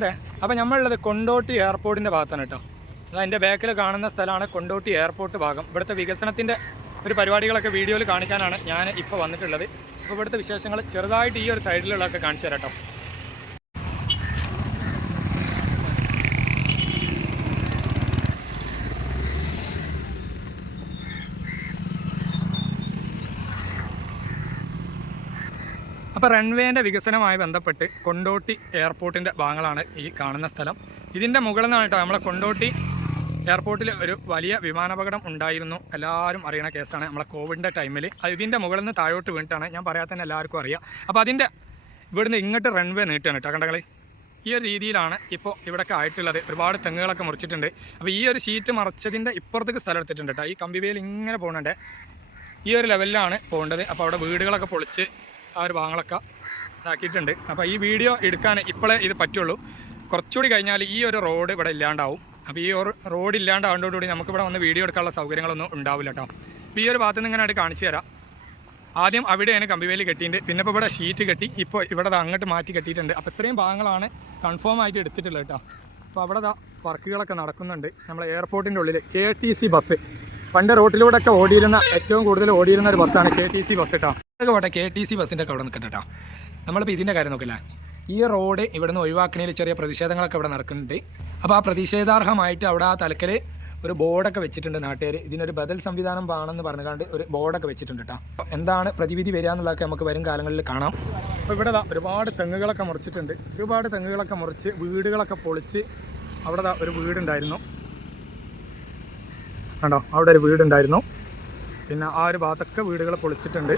കൂട്ടുകാരെ, അപ്പോൾ നമ്മളുള്ളത് കൊണ്ടോട്ടി എയർപോർട്ടിൻ്റെ ഭാഗത്താണ് കേട്ടോ. അതിൻ്റെ ബാക്കിൽ കാണുന്ന സ്ഥലമാണ് കൊണ്ടോട്ടി എയർപോർട്ട് ഭാഗം. ഇവിടുത്തെ വികസനത്തിൻ്റെ ഒരു പരിപാടികളൊക്കെ വീഡിയോയിൽ കാണിക്കാനാണ് ഞാൻ ഇപ്പോൾ വന്നിട്ടുള്ളത്. അപ്പോൾ ഇവിടുത്തെ വിശേഷങ്ങൾ ചെറുതായിട്ട് ഈ ഒരു സൈഡിലുള്ളതൊക്കെ കാണിച്ചു തരാം കേട്ടോ. അപ്പോൾ റൺവേൻ്റെ വികസനവുമായി ബന്ധപ്പെട്ട് കൊണ്ടോട്ടി എയർപോർട്ടിൻ്റെ ഭാഗങ്ങളാണ് ഈ കാണുന്ന സ്ഥലം. ഇതിൻ്റെ മുകളിൽ നിന്നാണ് കേട്ടോ നമ്മളെ കൊണ്ടോട്ടി എയർപോർട്ടിൽ ഒരു വലിയ വിമാനാപകടം ഉണ്ടായിരുന്നു. എല്ലാവരും അറിയണ കേസാണ്. നമ്മളെ കോവിഡിൻ്റെ ടൈമിൽ ഇതിൻ്റെ മുകളിൽ നിന്ന് താഴോട്ട് വീണിട്ടാണ്. ഞാൻ പറയാതെ തന്നെ എല്ലാവർക്കും അറിയാം. അപ്പോൾ അതിൻ്റെ ഇവിടുന്ന് ഇങ്ങോട്ട് റൺവേ നീട്ടാണ് കേട്ടോ. കണ്ടകളി ഈ ഒരു രീതിയിലാണ് ഇപ്പോൾ ഇവിടെയൊക്കെ ആയിട്ടുള്ളത്. ഒരുപാട് തെങ്ങുകളൊക്കെ മുറിച്ചിട്ടുണ്ട്. അപ്പോൾ ഈ ഒരു ഷീറ്റ് മറച്ചതിൻ്റെ ഇപ്പുറത്തേക്ക് സ്ഥലം എടുത്തിട്ടുണ്ട് കേട്ടോ. ഈ കമ്പിവേൽ ഇങ്ങനെ പോകുന്നുണ്ട്. ഈ ഒരു ലെവലിലാണ് പോകേണ്ടത്. അപ്പോൾ അവിടെ വീടുകളൊക്കെ പൊളിച്ച് ആ ഒരു ഭാഗങ്ങളൊക്കെ ഇതാക്കിയിട്ടുണ്ട്. അപ്പോൾ ഈ വീഡിയോ എടുക്കാൻ ഇപ്പോഴേ ഇത് പറ്റുള്ളൂ. കുറച്ചുകൂടി കഴിഞ്ഞാൽ ഈ ഒരു റോഡ് ഇവിടെ ഇല്ലാണ്ടാവും. അപ്പോൾ ഈ ഒരു റോഡ് ഇല്ലാണ്ടാവുന്നതോടുകൂടി നമുക്കിവിടെ വന്ന് വീഡിയോ എടുക്കാനുള്ള സൗകര്യങ്ങളൊന്നും ഉണ്ടാവില്ല കേട്ടോ. അപ്പോൾ ഈ ഒരു ഭാഗത്ത് നിന്ന് ഇങ്ങനെ കാണിച്ചു തരാം. ആദ്യം അവിടെയാണ് കമ്പിവേലി കെട്ടിയിട്ടുണ്ട്. പിന്നെ ഇപ്പോൾ ഇവിടെ ഷീറ്റ് കെട്ടി ഇപ്പോൾ ഇവിടെ അങ്ങോട്ട് മാറ്റി കെട്ടിയിട്ടുണ്ട്. അപ്പോൾ ഇത്രയും ഭാഗങ്ങളാണ് കൺഫേം ആയിട്ട് എടുത്തിട്ടുള്ളത് കേട്ടോ. അപ്പോൾ അവിടെ വർക്കുകളൊക്കെ നടക്കുന്നുണ്ട്. നമ്മളെ എയർപോർട്ടിൻ്റെ ഉള്ളിൽ KTC ബസ്, പണ്ട് റോട്ടിലൂടെയൊക്കെ ഓടിയിരുന്ന ഏറ്റവും കൂടുതൽ ഓടിയിരുന്ന ഒരു ബസ്സാണ് KTC ബസ് കേട്ടോ. ഇതൊക്കെ പോട്ടെ, KTC ബസ്സിൻ്റെ ഒക്കെ അവിടെ നിൽക്കട്ടെ കേട്ടോ. നമ്മളിപ്പോൾ ഇതിൻ്റെ കാര്യം നോക്കില്ല. ഈ റോഡ് ഇവിടെ നിന്ന് ഒഴിവാക്കണതിൽ ചെറിയ പ്രതിഷേധങ്ങളൊക്കെ ഇവിടെ നടക്കുന്നുണ്ട്. അപ്പോൾ ആ പ്രതിഷേധാർഹമായിട്ട് അവിടെ ആ തലക്കൽ ഒരു ബോർഡൊക്കെ വെച്ചിട്ടുണ്ട് നാട്ടുകാർ. ഇതിനൊരു ബദൽ സംവിധാനം വേണമെന്ന് പറഞ്ഞുകൊണ്ട് ഒരു ബോർഡൊക്കെ വെച്ചിട്ടുണ്ട് കേട്ടോ. എന്താണ് പ്രതിവിധി വരിക എന്നുള്ളതൊക്കെ നമുക്ക് വരും കാലങ്ങളിൽ കാണാം. അപ്പോൾ ഇവിടെ ഒരുപാട് തെങ്ങുകളൊക്കെ മുറിച്ചിട്ടുണ്ട്. ഒരുപാട് തെങ്ങുകളൊക്കെ മുറിച്ച് വീടുകളൊക്കെ പൊളിച്ച് അവിടെ ഒരു വീടുണ്ടായിരുന്നു കണ്ടോ. അവിടെ ഒരു വീടുണ്ടായിരുന്നു. പിന്നെ ആ ഒരു ഭാഗത്തൊക്കെ വീടുകൾ പൊളിച്ചിട്ടുണ്ട്.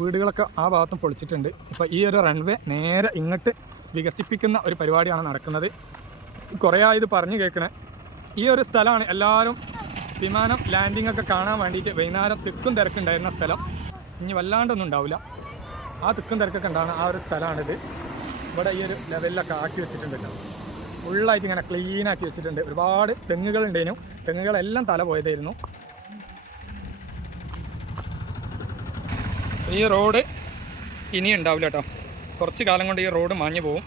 വീടുകളൊക്കെ ആ ഭാഗത്തും പൊളിച്ചിട്ടുണ്ട്. ഇപ്പോൾ ഈ ഒരു റൺവേ നേരെ ഇങ്ങോട്ട് വികസിപ്പിക്കുന്ന ഒരു പരിപാടിയാണ് നടക്കുന്നത്. കുറേ ഇത് പറഞ്ഞു കേൾക്കണേ. ഈ ഒരു സ്ഥലമാണ് എല്ലാവരും വിമാനം ലാൻഡിംഗ് ഒക്കെ കാണാൻ വേണ്ടിയിട്ട് വൈകുന്നേരം തിക്കും തിരക്കുണ്ടായിരുന്ന സ്ഥലം. ഇനി വല്ലാണ്ടൊന്നും ഉണ്ടാവില്ല. ആ തിക്കും തിരക്കൊക്കെ ഉണ്ടാകുന്ന ആ ഒരു സ്ഥലമാണിത്. ഇവിടെ ഈ ഒരു ലെവലിലൊക്കെ ആക്കി വെച്ചിട്ടുണ്ടല്ലോ. ഫുള്ളായിട്ട് ഇങ്ങനെ ക്ലീനാക്കി വെച്ചിട്ടുണ്ട്. ഒരുപാട് തെങ്ങുകളുണ്ടേനും. തെങ്ങുകളെല്ലാം തല പോയതായിരുന്നു. ഈ റോഡ് ഇനി ഉണ്ടാവില്ല കേട്ടോ. കുറച്ച് കാലം കൊണ്ട് ഈ റോഡ് മാഞ്ഞു പോകും.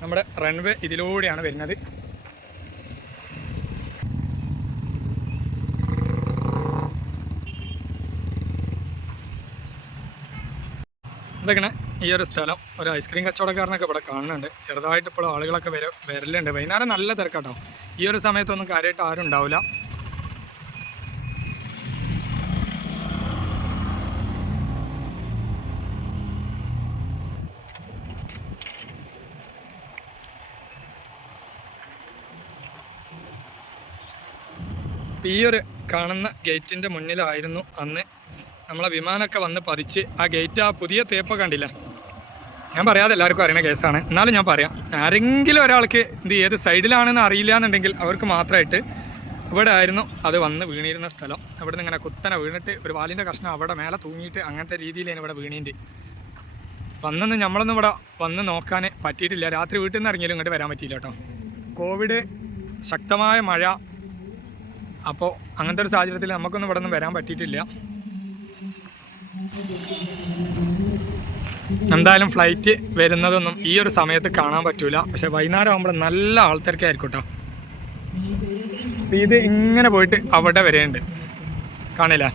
നമ്മുടെ റൺവേ ഇതിലൂടെയാണ് വരുന്നത്. ഇതൊക്കെയാണ് ഈ ഒരു സ്ഥലം. ഒരു ഐസ്ക്രീം കച്ചവടക്കാരനൊക്കെ ഇവിടെ കാണുന്നുണ്ട്. ചെറുതായിട്ട് ഇപ്പോൾ ആളുകളൊക്കെ വരലുണ്ട്. വൈകുന്നേരം നല്ല തിരക്കാട്ടോ. ഈ ഒരു സമയത്തൊന്നും കാര്യമായിട്ട് ആരും ഉണ്ടാവില്ല. ഈ ഒരു കാണുന്ന ഗേറ്റിൻ്റെ മുന്നിലായിരുന്നു അന്ന് നമ്മളെ വിമാനമൊക്കെ വന്ന് പതിച്ച് ആ ഗേറ്റ്, ആ പുതിയ തേപ്പൊക്കെ കണ്ടില്ല. ഞാൻ പറയാതെ എല്ലാവർക്കും അറിയുന്ന കേസാണ്. എന്നാലും ഞാൻ പറയാം. ആരെങ്കിലും ഒരാൾക്ക് ഇത് ഏത് സൈഡിലാണെന്ന് അറിയില്ല എന്നുണ്ടെങ്കിൽ അവർക്ക് മാത്രമായിട്ട് ഇവിടെ ആയിരുന്നു അത് വന്ന് വീണിരുന്ന സ്ഥലം. അവിടെ നിന്ന് ഇങ്ങനെ കുത്തനെ വീണിട്ട് ഒരു വാലിൻ്റെ കഷ്ണം അവിടെ മേലെ തൂങ്ങിയിട്ട് അങ്ങനത്തെ രീതിയിലാണ് ഇവിടെ വീണീൻ്റെ. വന്നൊന്നും നമ്മളൊന്നും ഇവിടെ വന്ന് നോക്കാൻ പറ്റിയിട്ടില്ല. രാത്രി വീട്ടിൽ നിന്ന് ഇറങ്ങിയാലും ഇങ്ങോട്ട് വരാൻ പറ്റിയില്ല കേട്ടോ. കോവിഡ്, ശക്തമായ മഴ, അപ്പോൾ അങ്ങനത്തെ ഒരു സാഹചര്യത്തിൽ നമുക്കൊന്നും ഇവിടെ നിന്നും വരാൻ പറ്റിയിട്ടില്ല. എന്തായാലും ഫ്ലൈറ്റ് വരുന്നതൊന്നും ഈ ഒരു സമയത്ത് കാണാൻ പറ്റൂല. പക്ഷെ വൈകുന്നേരം ആകുമ്പോൾ നല്ല ആൾത്തിരക്കായിരിക്കും കേട്ടോ. അപ്പോൾ ഇത് ഇങ്ങനെ പോയിട്ട് അവിടെ വരെയുണ്ട്, കാണില്ല.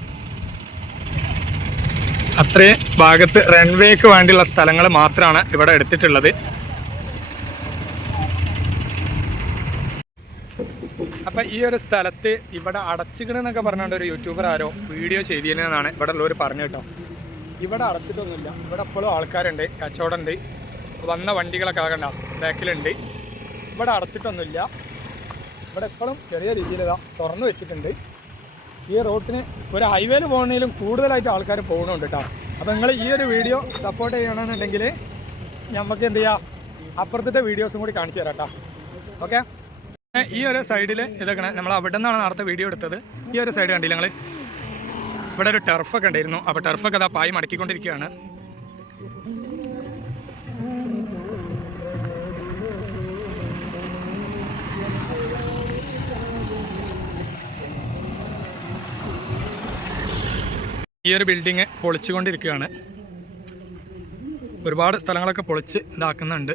അത്രയും ഭാഗത്ത് റൺവേക്ക് വേണ്ടിയുള്ള സ്ഥലങ്ങൾ മാത്രമാണ് ഇവിടെ എടുത്തിട്ടുള്ളത്. അപ്പം ഈ ഒരു സ്ഥലത്ത് ഇവിടെ അടച്ചിക്കണെന്നൊക്കെ പറഞ്ഞുകൊണ്ട് ഒരു യൂട്യൂബർ ആരോ വീഡിയോ ചെയ്തിരുന്നതെന്നാണ് ഇവിടെ ഉള്ളവർ പറഞ്ഞു കേട്ടോ. ഇവിടെ അടച്ചിട്ടൊന്നുമില്ല. ഇവിടെ എപ്പോഴും ആൾക്കാരുണ്ട്, കച്ചവടമുണ്ട്, വന്ന വണ്ടികളൊക്കെ ആകണ്ട ബാക്കിലുണ്ട്. ഇവിടെ അടച്ചിട്ടൊന്നുമില്ല. ഇവിടെ എപ്പോഴും ചെറിയ രീതിയിൽ തുറന്നു വെച്ചിട്ടുണ്ട്. ഈ റോട്ടിന് ഒരു ഹൈവേയിൽ പോകുന്നതിലും കൂടുതലായിട്ട് ആൾക്കാർ പോകുന്നുണ്ട് കേട്ടോ. അപ്പോൾ നിങ്ങൾ ഈ ഒരു വീഡിയോ സപ്പോർട്ട് ചെയ്യണമെന്നുണ്ടെങ്കിൽ നമുക്ക് എന്ത് ചെയ്യാം, അപ്പുറത്തെ വീഡിയോസും കൂടി കാണിച്ചു തരാം കേട്ടോ. ഓക്കെ. ഈ ഒരു സൈഡിൽ ഇതൊക്കെ നമ്മൾ അവിടെ നിന്നാണ് നേരത്തെ വീഡിയോ എടുത്തത്. ഈ ഒരു സൈഡ് കണ്ടില്ല നിങ്ങൾ. ഇവിടെ ഒരു ടർഫൊക്കെ ഉണ്ടായിരുന്നു. അപ്പോൾ ടർഫൊക്കെ അതാ പായി മടക്കിക്കൊണ്ടിരിക്കുകയാണ്. ഈ ഒരു ബിൽഡിങ് പൊളിച്ചുകൊണ്ടിരിക്കുകയാണ്. ഒരുപാട് സ്ഥലങ്ങളൊക്കെ പൊളിച്ച് ഇതാക്കുന്നുണ്ട്.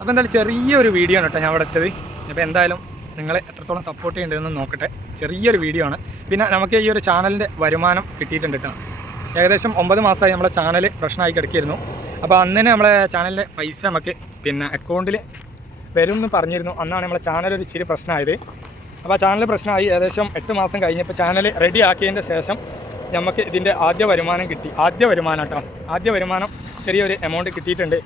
അപ്പോൾ എന്തായാലും ചെറിയൊരു വീഡിയോ ആണ് കേട്ടോ ഞാൻ ഇവിടെ ഇട്ടത്. അപ്പോൾ എന്തായാലും നിങ്ങൾ എത്രത്തോളം സപ്പോർട്ട് ചെയ്യേണ്ടതെന്ന് നോക്കട്ടെ. ചെറിയൊരു വീഡിയോ ആണ്. പിന്നെ നമുക്ക് ഈ ഒരു ചാനലിൻ്റെ വരുമാനം കിട്ടിയിട്ടുണ്ട് കേട്ടോ. ഏകദേശം 9 മാസമായി നമ്മളെ ചാനൽ പ്രശ്നമായി കിടക്കിയിരുന്നു. അപ്പോൾ അന്ന് തന്നെ നമ്മളെ ചാനലിലെ പൈസ നമുക്ക് പിന്നെ അക്കൗണ്ടിൽ വരും എന്ന് പറഞ്ഞിരുന്നു. അന്നാണ് നമ്മളെ ചാനൽ ഒരു ഇച്ചിരി പ്രശ്നമായത്. അപ്പോൾ ആ ചാനൽ പ്രശ്നമായി ഏകദേശം 8 മാസം കഴിഞ്ഞപ്പോൾ ചാനൽ റെഡി ആക്കിയതിൻ്റെ ശേഷം നമുക്ക് ഇതിൻ്റെ ആദ്യ വരുമാനം കിട്ടി. ആദ്യ വരുമാനം ചെറിയൊരു എമൗണ്ട് കിട്ടിയിട്ടുണ്ട്.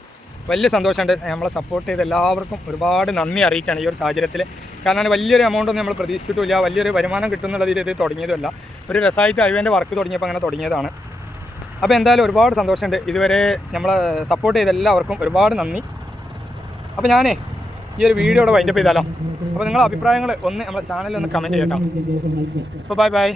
വലിയ സന്തോഷമുണ്ട്. നമ്മളെ സപ്പോർട്ട് ചെയ്ത് എല്ലാവർക്കും ഒരുപാട് നന്ദി അറിയിക്കുകയാണ് ഈ ഒരു സാഹചര്യത്തിൽ. കാരണം വലിയൊരു എമൗണ്ടൊന്നും നമ്മൾ പ്രതീക്ഷിച്ചിട്ടില്ല. വലിയൊരു വരുമാനം കിട്ടുന്നുള്ളതിൽ ഇത് തുടങ്ങിയതല്ല. ഒരു രസമായിട്ട് ഹൈവേൻ്റെ വർക്ക് തുടങ്ങിയപ്പോൾ അങ്ങനെ തുടങ്ങിയതാണ്. അപ്പോൾ എന്തായാലും ഒരുപാട് സന്തോഷമുണ്ട്. ഇതുവരെ നമ്മളെ സപ്പോർട്ട് ചെയ്ത എല്ലാവർക്കും ഒരുപാട് നന്ദി. അപ്പോൾ ഞാനേ ഈ ഒരു വീഡിയോയുടെ വൈൻഡപ്പ് ചെയ്താലോ. അപ്പോൾ നിങ്ങളുടെ അഭിപ്രായങ്ങൾ ഒന്ന് നമ്മളെ ചാനലിൽ ഒന്ന് കമൻറ്റ് ചെയ്യട്ടോ. അപ്പോൾ ബൈ.